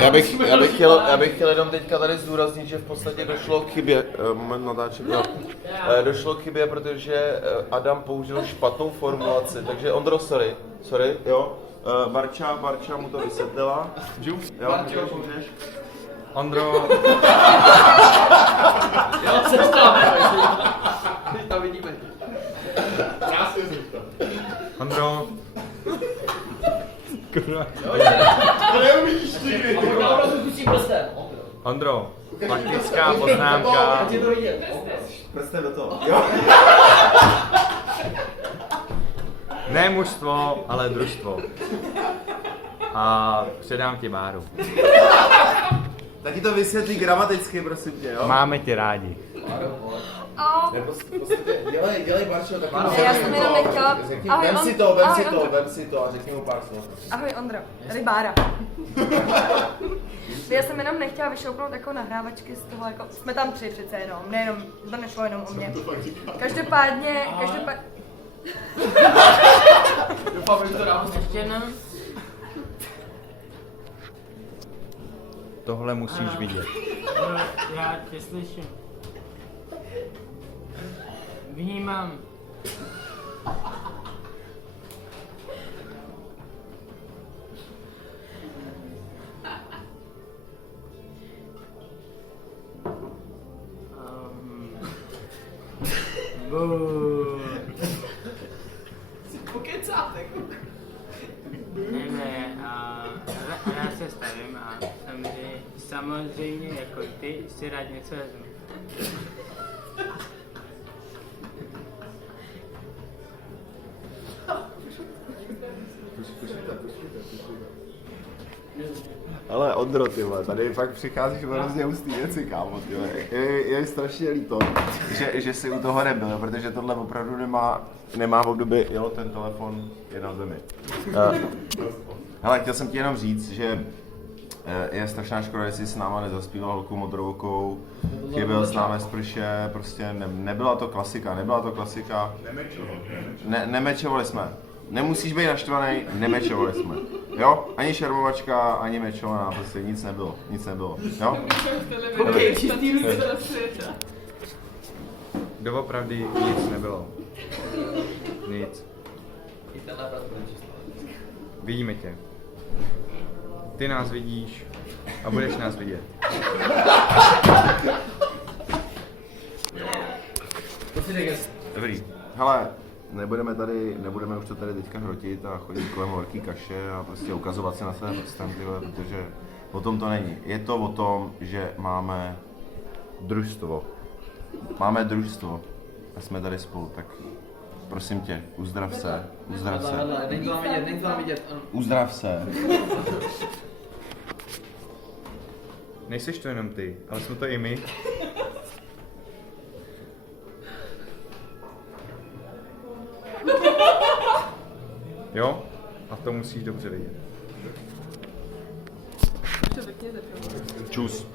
Já bych chtěl jenom teďka tady zdůraznit, že v podstatě došlo k chybě, došlo k chybě, protože Adam použil špatnou formulaci, takže Ondro, sorry, jo, Barča mu to vysvětlila. Jo, můžeš. Ondro. Jo, se stalo. Teď tam vidíme. Krásně říkal. Ondro. Kurva. To neumíš ty. Ondro, faktická poznámka. Já ti to viděl. Prstem do toho. Jo. Ne mužstvo, ale družstvo. A předám ti Báru. Taky to vysvětlí gramaticky, prosím tě, jo? Máme tě rádi. Dělej Barčo, taky Já jsem jenom nechtěla... Ahoj, vem si to a řekni mu pár slov. Ahoj Ondro, tady Bára. Já jsem jenom nechtěla vyšoupnout jako nahrávačky z toho, jako jsme tam tři přece jenom, nejenom, to nešlo jenom o mě. Každopádně... Doufám, že to dám. Ještě jenom. Tohle musíš vidět. Já tě slyším. Vnímám. Pokecáte. Ne, já se stavím a samozřejmě jako ty si rád něco vezmu. Ale Ondro, ty vole, tady fakt přicházíš hrozně hustý věci, kámo, ty vole. Je strašně líto, že jsi u toho nebyl, protože tohle opravdu nemá období, jo, ten telefon je na zemi. Hele, chtěl jsem ti jenom říct, že je strašná škoda, že jsi s náma nezaspíval Holku modrovokou, chyběl s námi Sprše, prostě nebyla to klasika. Nemečovali jsme. Nemusíš být naštvaný, nemečovali jsme. Jo? Ani šermovačka, ani mečovaná, prostě nic nebylo, jo? Okej, čistý ruce do světa. Doopravdy nic nebylo. Nic. I tenhle brat bude čistý. Vidíme tě. Ty nás vidíš a budeš nás vidět. Dobrý. Hele, nebudeme už to tady teďka hrotit a chodit kolem horký kaše a prostě ukazovat se na své prstem, protože o tom to není. Je to o tom, že máme družstvo. A jsme tady spolu, tak prosím tě, uzdrav se. Není to vám vidět. Uzdrav se. Nejseš to jenom ty, ale jsme to i my. Jo? A to musíš dobře vidět. To vypněte, prosím. Čus.